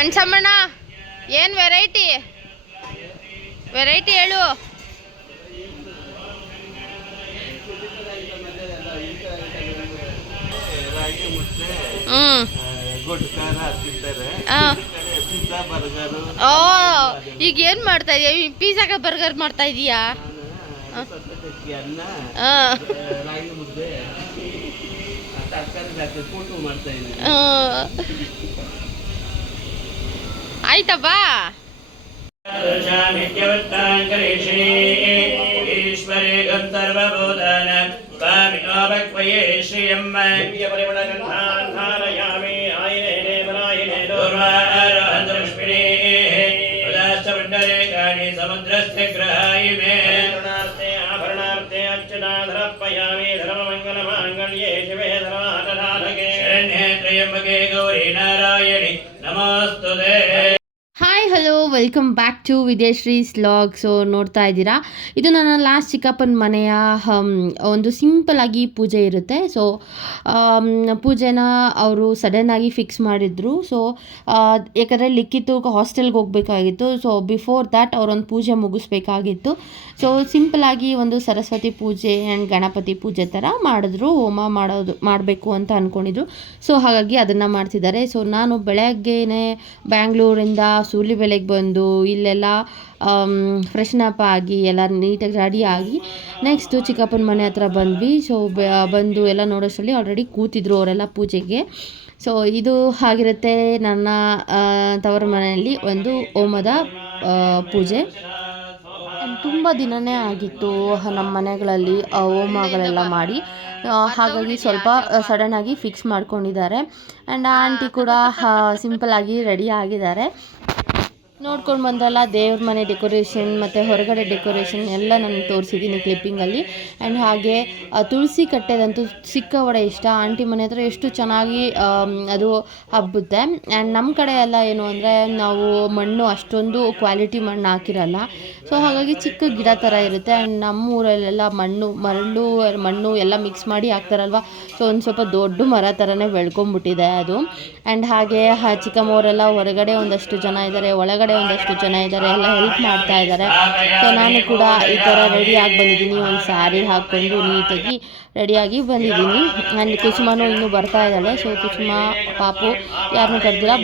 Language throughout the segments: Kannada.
ಅಣ್ಸಮ್ಮಣ್ಣ ಏನು ವೆರೈಟಿ ಹೇಳು. ಓ ಈಗ ಏನು ಮಾಡ್ತಾ ಇದೀಯ? ಪಿಜ್ಜಾ ಬರ್ಗರ್ ಮಾಡ್ತಾ ಇದೀಯಾ? ಆಯ್ತಾ ಬಾ. ಈಶ್ವರೇ ಗಂಧರ್ವಬೋಧನ ಸ್ವಾಮಿನೋಭಕ್ವಯೇ ಶ್ರೀಯಮ್ಮ ಪರಿಮಳಕಂಠಾಧಾರಯಾಮಿ ಆಯಿನೇ ಬಲಾಯಿನೇ ದೂರ್ವಾರೋಹಂತೃಷ್ಮಿಣೇ ಉದಾಸ್ತಮಂಡಲೇಕಾನಿ ಸಮುದ್ರಸ್ಯ ಗ್ರಹಾಯಿಮೇ ಕರುಣಾರ್ತೆ ಆಭರಣಾರ್ತೆ ಅಚ್ಯುತಾಧರಪ್ಪಯಾಮಿ ಧರ್ಮಮಂಗಲಮಾಂಗಲ್ಯೇ ಶಿವೆ ಧರ್ಮಾರ್ಥಸಾಧಕೆ ಶರಣ್ಯೇ ತ್ರಯಂಬಕೆ ಗೌರಿ ನಾರಾಯಣಿ ನಮೋಸ್ತುತೇ. Hi hello welcome back to Vidyashree's vlog. So ನೋಡ್ತಾ ಇದ್ದೀರಾ, ಇದು ನನ್ನ ಲಾಸ್ಟ್ ಚಿಕ್ಕಪ್ಪನ ಮನೆಯ ಒಂದು ಸಿಂಪಲ್ಲಾಗಿ ಪೂಜೆ ಇರುತ್ತೆ. ಸೊ ಪೂಜೆನ ಅವರು ಸಡನ್ನಾಗಿ ಫಿಕ್ಸ್ ಮಾಡಿದರು. ಸೊ ಯಾಕಂದರೆ ಲಿಕ್ಕಿತ್ತು ಹಾಸ್ಟೆಲ್ಗೆ ಹೋಗಬೇಕಾಗಿತ್ತು. ಸೊ ಬಿಫೋರ್ ದ್ಯಾಟ್ ಅವರೊಂದು ಪೂಜೆ ಮುಗಿಸ್ಬೇಕಾಗಿತ್ತು. ಸೊ ಸಿಂಪಲ್ಲಾಗಿ ಒಂದು ಸರಸ್ವತಿ ಪೂಜೆ ಆ್ಯಂಡ್ ಗಣಪತಿ ಪೂಜೆ ಥರ ಮಾಡಿದ್ರು. ಹೋಮ ಮಾಡಬೇಕು ಅಂತ ಅಂದ್ಕೊಂಡಿದ್ರು. ಸೊ ಹಾಗಾಗಿ ಅದನ್ನು ಮಾಡ್ತಿದ್ದಾರೆ. ಸೊ ನಾನು ಬೆಳಗ್ಗೆನೇ ಬ್ಯಾಂಗ್ಳೂರಿಂದ ಸೂಲಿಬೆಲೆಗೆ ಬಂದು ಇಲ್ಲೆಲ್ಲ ಫ್ರೆಶನ್ ಅಪ್ ಆಗಿ ಎಲ್ಲ ನೀಟಾಗಿ ರೆಡಿ ಆಗಿ ನೆಕ್ಸ್ಟು ಚಿಕ್ಕಪ್ಪನ ಮನೆ ಹತ್ರ ಬಂದ್ವಿ. ಸೊ ಬಂದು ಎಲ್ಲ ನೋಡೋಷ್ಟರಲ್ಲಿ ಆಲ್ರೆಡಿ ಕೂತಿದ್ರು ಅವರೆಲ್ಲ ಪೂಜೆಗೆ. ಸೊ ಇದು ಆಗಿರುತ್ತೆ ನನ್ನ ತವರ ಮನೆಯಲ್ಲಿ ಒಂದು ಹೋಮದ ಪೂಜೆ. ತುಂಬ ದಿನವೇ ಆಗಿತ್ತು ನಮ್ಮ ಮನೆಗಳಲ್ಲಿ ಹೋಮಗಳೆಲ್ಲ ಮಾಡಿ. ಹಾಗಾಗಿ ಸ್ವಲ್ಪ ಸಡನ್ನಾಗಿ ಫಿಕ್ಸ್ ಮಾಡ್ಕೊಂಡಿದ್ದಾರೆ. ಆ್ಯಂಡ್ ಆಂಟಿ ಕೂಡ ಸಿಂಪಲ್ಲಾಗಿ ರೆಡಿ ಆಗಿದ್ದಾರೆ. ನೋಡ್ಕೊಂಡು ಬಂದ್ರಲ್ಲ ದೇವ್ರ ಮನೆ ಡೆಕೋರೇಷನ್ ಮತ್ತು ಹೊರಗಡೆ ಡೆಕೋರೇಷನ್ ಎಲ್ಲ ನಾನು ತೋರಿಸಿದ್ದೀನಿ ಕ್ಲಿಪ್ಪಿಂಗಲ್ಲಿ. ಆ್ಯಂಡ್ ಹಾಗೆ ತುಳಸಿ ಕಟ್ಟೆದಂತೂ ಸಿಕ್ಕಾಪಟ್ಟೆ ಇಷ್ಟ. ಆಂಟಿ ಮನೆ ಹತ್ರ ಎಷ್ಟು ಚೆನ್ನಾಗಿ ಅದು ಹಬ್ಬುತ್ತೆ. ಆ್ಯಂಡ್ ನಮ್ಮ ಕಡೆ ಎಲ್ಲ ಏನು ಅಂದರೆ ನಾವು ಮಣ್ಣು ಅಷ್ಟೊಂದು ಕ್ವಾಲಿಟಿ ಮಣ್ಣು ಹಾಕಿರಲ್ಲ. ಸೊ ಹಾಗಾಗಿ ಚಿಕ್ಕ ಗಿಡ ಥರ ಇರುತ್ತೆ. ಆ್ಯಂಡ್ ನಮ್ಮ ಊರಲ್ಲೆಲ್ಲ ಮಣ್ಣು ಎಲ್ಲ ಮಿಕ್ಸ್ ಮಾಡಿ ಹಾಕ್ತಾರಲ್ವ. ಸೊ ಒಂದು ಸ್ವಲ್ಪ ದೊಡ್ಡ ಮರ ಥರನೇ ಬೆಳ್ಕೊಂಬಿಟ್ಟಿದೆ ಅದು. ಆ್ಯಂಡ್ ಹಾಗೆ ಚಿಕ್ಕಮ್ಮವರೆಲ್ಲ ಹೊರಗಡೆ ಒಂದಷ್ಟು ಜನ ಇದ್ದಾರೆ, ಒಳಗಡೆ ಒಂದಷ್ಟು ಜನ ಇದ್ದಾರೆ, ಎಲ್ಲ ಹೆಲ್ಪ್ ಮಾಡ್ತಾ ಇದ್ದಾರೆ. ಸೊ ನಾನು ಕೂಡ ಈ ಥರ ರೆಡಿಯಾಗಿ ಬಂದಿದ್ದೀನಿ. ಒಂದು ಸ್ಯಾರಿ ಹಾಕ್ಕೊಂಡು ನೀಟಾಗಿ ರೆಡಿಯಾಗಿ ಬಂದಿದ್ದೀನಿ. ಆ್ಯಂಡ್ ಕುಸುಮನೂ ಇನ್ನೂ ಬರ್ತಾ ಇದ್ದಾಳೆ. ಸೊ ಕುಸುಮ ಪಾಪು ಯಾರನ್ನೂ ಕರೆದಿಲ್ಲ,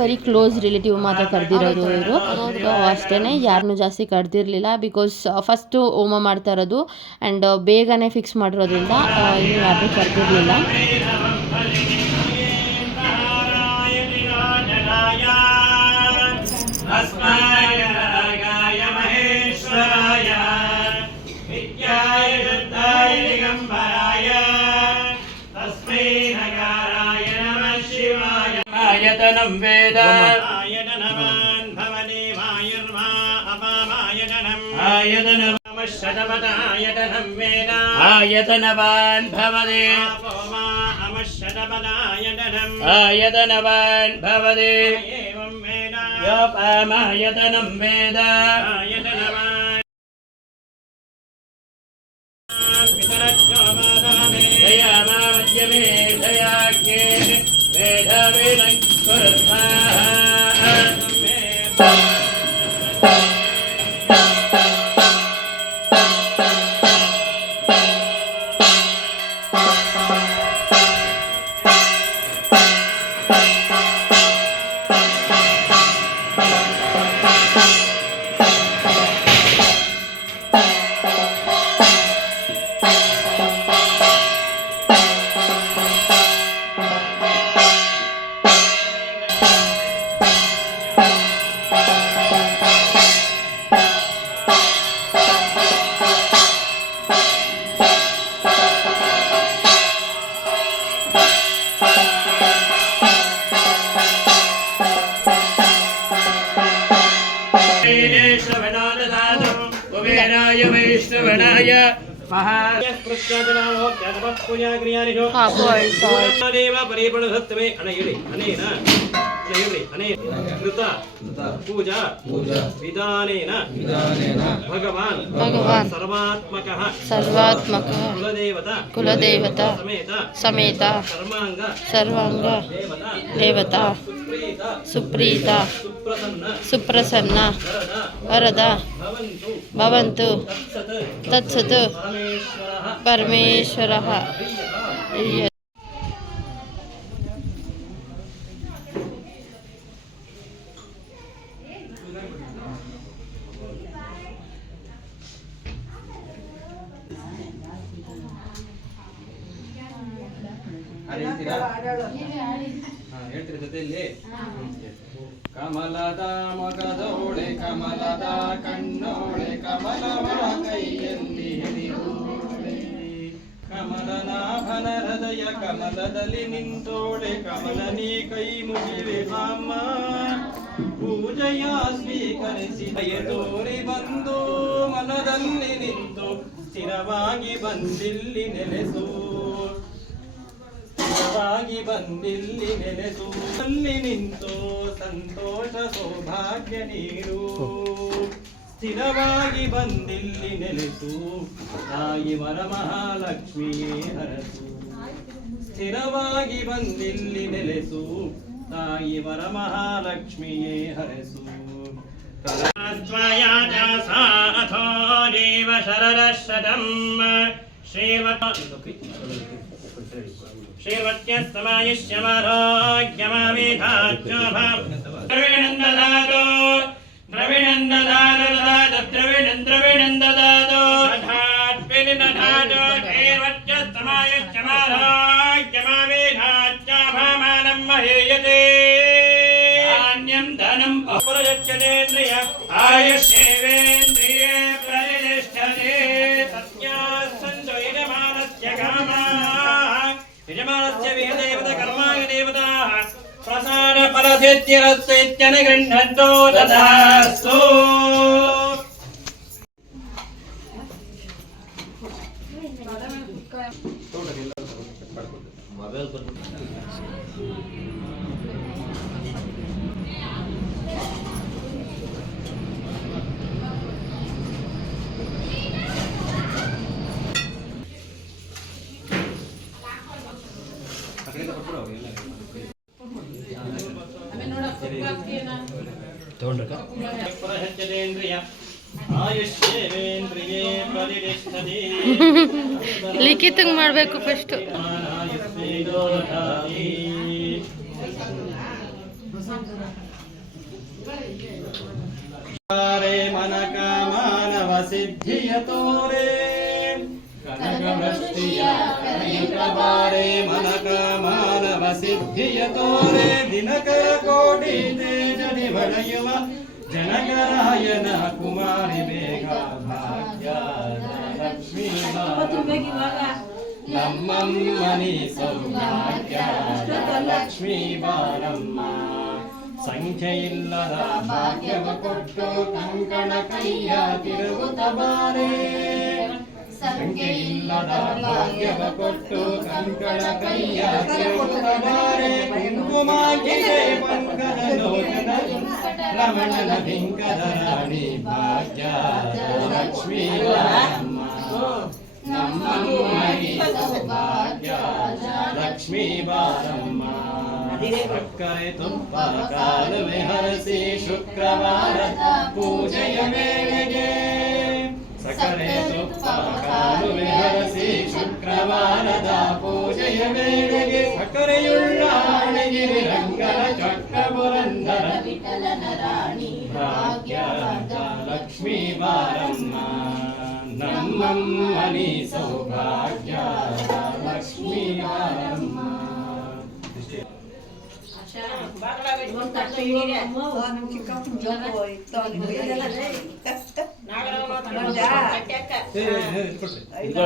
ಬರೀ ಕ್ಲೋಸ್ ರಿಲೇಟಿವ್ ಮಾತ್ರ ಕರೆದಿರೋದು ಇವರು. ಸೊ ಅಷ್ಟೇ, ಯಾರನ್ನೂ ಜಾಸ್ತಿ ಕರೆದಿರಲಿಲ್ಲ. ಬಿಕಾಸ್ ಫಸ್ಟು ಹೋಮ ಮಾಡ್ತಾ ಇರೋದು ಆ್ಯಂಡ್ ಬೇಗನೆ ಫಿಕ್ಸ್ ಮಾಡಿರೋದ್ರಿಂದ ಇನ್ನೂ ಯಾರನ್ನೂ ಕರೆದಿರಲಿಲ್ಲ. अस्माय नागाय महेश्वराय विद्याय शुद्धाय दिगंबराय तस्मै नकाराय नमः शिवाय. आयतनं वेद आयतनवान् भवने वायुर्वा अपामायतनम् आयतनम् शतपदायतनं वेद आयतनवान् भवने अमशतपदायतनम् आयतनवान् भवने योपामायतनं वेद आयतनवान् दयामामध्यमे दयाख्ये वेदवेदं कुरु स्वाहा. कुबेराय वैष्णवनाय महादेव परिपणसत्वे अनयिरि अनेन कृता पूजा विधानेन भगवान् सर्वात्मकः कुलदेवता समेत सर्वांग देवता ಸುಪ್ರೀತ ಸುಪ್ರಸನ್ನ ವರದ ಭವಂತು ತತ್ಸತ್ ಪರಮೇಶ್ವರಃ. ಹೇಳ್ತೀರ ಜೊತೆಯಲ್ಲಿ ಕಮಲದ ಮಗದೋಳೆ ಕಮಲದ ಕಣ್ಣೋಳೆ ಕಮಲವ ಕೈಯಲ್ಲಿ ಹಿಡಿದೋಳೆ ಕಮಲನಾಭನ ಹೃದಯ ಕಮಲದಲ್ಲಿ ನಿಂತೋಳೆ ಕಮಲನೇ ಕೈ ಮುಗಿವೆ ಅಮ್ಮ ಪೂಜೆಯ ಸ್ವೀಕರಿಸಿ ದಯ ತೋರಿ ಬಂದು ಮನದಲ್ಲಿ ನಿಂತು ಸ್ಥಿರವಾಗಿ ಬಂದಿಲ್ಲಿ ನೆಲೆಸು ಬಂದಿಲ್ಲಿ ನೆಲೆಸು ಅಲ್ಲಿ ನಿಂತು ಸಂತೋಷ ಸೌಭಾಗ್ಯ ನೀಡು ಸ್ಥಿರವಾಗಿ ಬಂದಿಲ್ಲಿ ನೆಲೆಸು ತಾಯಿ ವರಮಹಾಲಕ್ಷ್ಮಿಯೇ ಹರಸು ಸ್ಥಿರವಾಗಿ ಬಂದಿಲ್ಲಿ ನೆಲೆಸು ತಾಯಿ ವರಮಹಾಲಕ್ಷ್ಮಿಯೇ ಹರಸು. ಅಥೋ ದೇವ ಶರದಶತಂ ಶ್ರೀವತ್ಯಸ್ತಮಾಯುಷ್ಯಮಾರೋಗ್ಯಮಾವೇಧಾಚ್ಛೋಭಾವಿನಂದದಾದೋ ದ್ರವಿಣಂದದಾದೋ ದ್ರವಿಣಂದದಾದೋ ಧಾತ್ವಿನಿದದಾದೋ ಶ್ರೀವತ್ಯಸ್ತಮಾಯುಷ್ಯಮಾರೋಗ್ಯಮಾವೇಧಾಚ್ಛೋಭಾಮಾನಂ ಮಹೇಯತೆ ಧಾನ್ಯಂ ಧನಂ ಅಪರಯಚ್ಛತೇಂದ್ರಿಯ ಆಯುಷ್ಯೇವೇಂದ್ರಿಯೇ ಪ್ರತಿಷ್ಠತೆ ಸತ್ಯಾಸಂತೋ ಯಜಮಾನಸ್ಯ ಕಾಮಾಃ ಯಜಮಾನಸ್ಯ ವಿಹಿತೇವತ ಕರ್ಮಾಯ ದೇವತಾಃ ಪ್ರಸಾದ ಫಲಸಿದ್ಧಿರಸ್ತು ಇತ್ಯನುಗೃಹ್ಣಂತೋ ತಥಾಸ್ತು. ಲಿಖಿತಂಗ್ ಮಾಡಬೇಕು ಫಸ್ಟ್. ಮನಕ ಮಾನವ ಸಿದ್ಧಿಯ ತೋರೆ ಕನಕವೃಷ್ಟಿಯ ಕನಕಬಾರೆ ಮನಕ ಮಾನವ ಸಿದ್ಧಿಯ ತೋರೆ ದಿನಕರ ಕೋಟಿ ತೇಜದಿ ಹೊಳೆಯುವ ಜನಕರಾಯನ ಕುಮಾರಿ ಬೇಗ ಭಾಗ್ಯ ಲಕ್ಷ್ಮೀ ನಮ್ಮಮ್ಮನಿ ಸೌಭಾಗ್ಯ ಲಕ್ಷ್ಮೀ ಬಾರಮ್ಮ ಸಂಖ್ಯೆ ಇಲ್ಲದ ಭಾಗ್ಯವ ಕೊಟ್ಟು ಕಂಕಣ ಕೈಯ ತಿರುಗುತ್ತ ಬಾರೆ ಸಂಖ್ಯೆ ಇಲ್ಲದ ಭಾಗ್ಯವ ಕೊಟ್ಟು ಕಂಕಣ ಕೈಯ ತಿರುಗುತ್ತ ಬಾರೆ ಕುಂಕುಮಾಗಿಗೆ ಪಂಕದ ಲೋಕದ ರಮಣನ ಭಿಂಕದ ರಾಣಿ ಭಾಗ್ಯ ಲಕ್ಷ್ಮೀ ಬಾರಮ್ಮ ನಮ್ಮಮ್ಮನಿ ಸೌಭಾಗ್ಯ ಲಕ್ಷ್ಮೀ ಬಾರಮ್ಮ ಸಕ್ಕರೆ ತುಪ್ಪ ಕಾಲುವೆ ಹರಸಿ ಶುಕ್ರವಾರದ ಪೂಜೆಯ ವೇಳೆಗೆ ಸಕ್ಕರೆ ತುಪ್ಪ ಕಾಲುವೆ ಹರಸಿ ಶುಕ್ರವಾರದ ಪೂಜೆಯ ವೇಳೆಗೆ ಸಕ್ಕರೆಯುಳ್ಳ ಅಣಗಿರಿ ರಂಗನ ಚೊಕ್ಕ ಪುರಂದರ ವಿಠಲನ ರಾಣಿ ಭಾಗ್ಯದ ಲಕ್ಷ್ಮೀ ಬಾರಮ್ಮ ನಮ್ಮಮ್ಮನಿ ಸೌಭಾಗ್ಯ ಲಕ್ಷ್ಮೀ ಬಾರಮ್ಮ.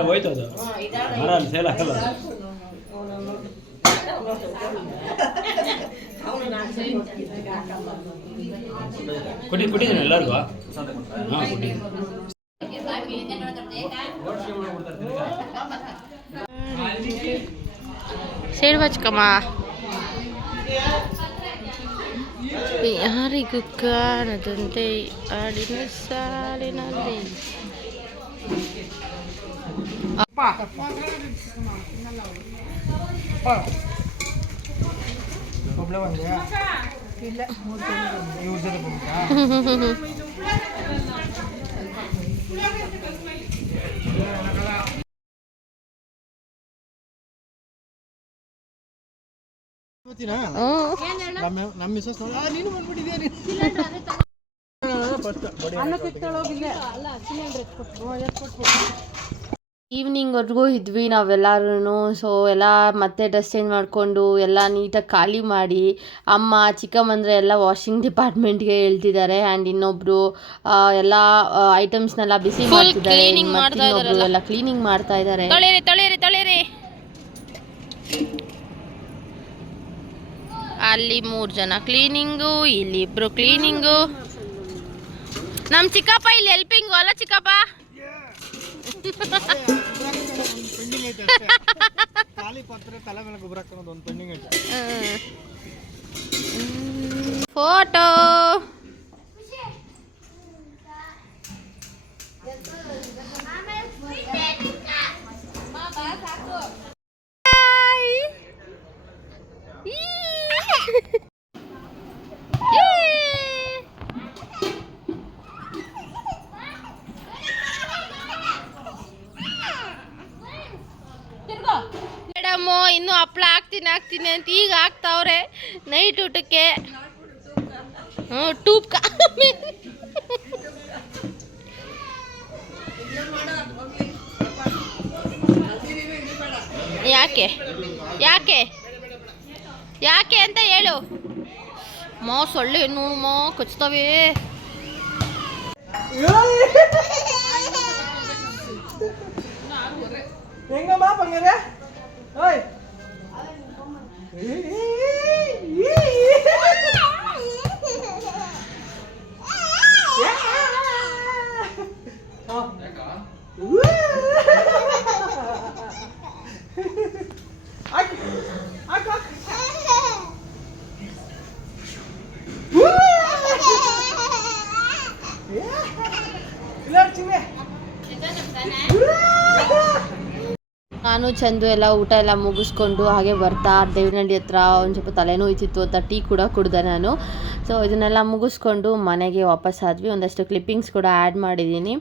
ಹೋಯ್ತು ಅದು ಆರಾಮ್ ಸೇಲ್ ಹಾಕಲ್ಲ. ಕೊಟ್ಟಿದ್ದೀನಿ ಎಲ್ಲರಿಗೂ. ಹಾಂ ಕೊಟ್ಟಿದ್ದೀನಿ. ಸೇರ್ವಚ್ಕಮ್ಮ ಯಾರಿಗೂ ಕಾಣದಂತೆ ಆಡಿನ ಸಾಲಿನಲ್ಲಿ ಒಬ್ಳೆ ಬಂದ್ಯಾ? ಇವ್ರ ಜೊತೆ ಬಂದ್ಬಿಟ್ಟಾ? ಇವತ್ತಿನ ನಮ್ಮ ಮಿಸಸ್ ನೀನು ಬಂದ್ಬಿಟ್ಟಿದ್ಯಾ ಈವ್ನಿಂಗ್ವರೆಗೂ ಇದ್ವಿ ನಾವೆಲ್ಲರೂ. ಸೊ ಎಲ್ಲ ಮತ್ತೆ ಡ್ರೆಸ್ ಚೇಂಜ್ ಮಾಡಿಕೊಂಡು ಎಲ್ಲ ನೀಟಾಗಿ ಖಾಲಿ ಮಾಡಿ ಅಮ್ಮ ಚಿಕ್ಕಮ್ಮಂದ್ರೆ ಎಲ್ಲ ವಾಷಿಂಗ್ ಡಿಪಾರ್ಟ್ಮೆಂಟ್ಗೆ ಹೇಳ್ತಿದ್ದಾರೆ. ಆ್ಯಂಡ್ ಇನ್ನೊಬ್ರು ಎಲ್ಲ ಐಟಮ್ಸ್ನೆಲ್ಲ ಬಿಸಿ ಮಾಡ್ತಿದ್ದಾರೆ. ಇನ್ನೊಬ್ರು ಎಲ್ಲ ಕ್ಲೀನಿಂಗ್ ಮಾಡ್ತಾ ಇದ್ದಾರೆ. ತೊಳೆರಿ ಅಲ್ಲಿ 3 ಜನ ಕ್ಲೀನಿಂಗು, ಇಲ್ಲಿ 2 ಕ್ಲೀನಿಂಗು. ನಮ್ಮ ಚಿಕ್ಕಪ್ಪ ಇಲ್ಲಿ ಹೆಲ್ಪಿಂಗು ಅಲ್ಲ ಚಿಕ್ಕಪ್ಪ. ಪೆಂಡಿಂಗ್ ಐತೆ ಖಾಲಿ ಪಾತ್ರೆ ತಲೆ ಮೇಲೆ ಗೊಬ್ಬರ ಹಾಕೋದು ಒಂದು ಪೆಂಡಿಂಗ್ ಐತೆ. ಫೋಟೋ ಮೇಡಮ್ಮು ಇನ್ನು ಹಪ್ಳ ಹಾಕ್ತೀನಿ ಅಂತ ಈಗ ಹಾಕ್ತಾವ್ರೆ ನೈಟ್ ಊಟಕ್ಕೆ. ಟೂಬ್ ಯಾಕೆ ಯಾಕೆ ಯಾಕೆ ಅಂತ ಹೇಳು. ಸೊಳ್ಳೆ ನೋಡು ಕಚ್ತವೆ. ಹೆಂಗಮ್ಮ ಬಂಗಾರೆ? ಓಯ್ ನಾನು ಚಂದು ಎಲ್ಲ ಊಟ ಎಲ್ಲ ಮುಗಿಸ್ಕೊಂಡು ಹಾಗೆ ಬರ್ತಾ ದೇವನಹಳ್ಳಿ ಹತ್ರ ಒಂದು ಸ್ವಲ್ಪ ತಲೆನೋವು ಇತ್ತಿತ್ತು ಅಂತ ಟೀ ಕೂಡ ಕುಡ್ದೆ ನಾನು. ಸೊ ಇದನ್ನೆಲ್ಲ ಮುಗಿಸ್ಕೊಂಡು ಮನೆಗೆ ವಾಪಸ್ ಆದ್ವಿ. ಒಂದಷ್ಟು ಕ್ಲಿಪ್ಪಿಂಗ್ಸ್ ಕೂಡ ಆ್ಯಡ್ ಮಾಡಿದ್ದೀನಿ.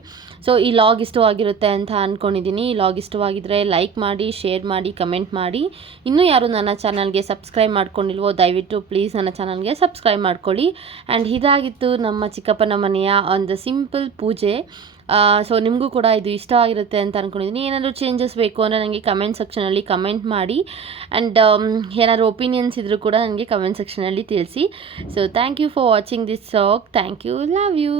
ಸೊ ಈ ಲಾಗ್ ಇಷ್ಟವಾಗಿರುತ್ತೆ ಅಂತ ಅಂದ್ಕೊಂಡಿದ್ದೀನಿ. ಈ ಲಾಗ್ ಇಷ್ಟವಾಗಿದ್ದರೆ ಲೈಕ್ ಮಾಡಿ, ಶೇರ್ ಮಾಡಿ, ಕಮೆಂಟ್ ಮಾಡಿ. ಇನ್ನೂ ಯಾರು ನನ್ನ ಚಾನಲ್ಗೆ ಸಬ್ಸ್ಕ್ರೈಬ್ ಮಾಡ್ಕೊಂಡಿಲ್ವೋ ದಯವಿಟ್ಟು ಪ್ಲೀಸ್ ನನ್ನ ಚಾನಲ್ಗೆ ಸಬ್ಸ್ಕ್ರೈಬ್ ಮಾಡ್ಕೊಳ್ಳಿ. ಆ್ಯಂಡ್ ಇದಾಗಿತ್ತು ನಮ್ಮ ಚಿಕ್ಕಪ್ಪನ ಮನೆಯ ಒಂದು ಸಿಂಪಲ್ ಪೂಜೆ. ಸೊ ನಿಮಗೂ ಕೂಡ ಇದು ಇಷ್ಟ ಆಗಿರುತ್ತೆ ಅಂತ ಅಂದ್ಕೊಂಡಿದ್ದೀನಿ. ಏನಾದರೂ ಚೇಂಜಸ್ ಬೇಕು ಅಂದರೆ ನನಗೆ ಕಮೆಂಟ್ ಸೆಕ್ಷನಲ್ಲಿ ಕಮೆಂಟ್ ಮಾಡಿ. ಆ್ಯಂಡ್ ಏನಾದರೂ ಒಪಿನಿಯನ್ಸ್ ಇದ್ದರೂ ಕೂಡ ನನಗೆ ಕಮೆಂಟ್ ಸೆಕ್ಷನಲ್ಲಿ ತಿಳಿಸಿ. So thank you for watching this vlog. Thank you, love you.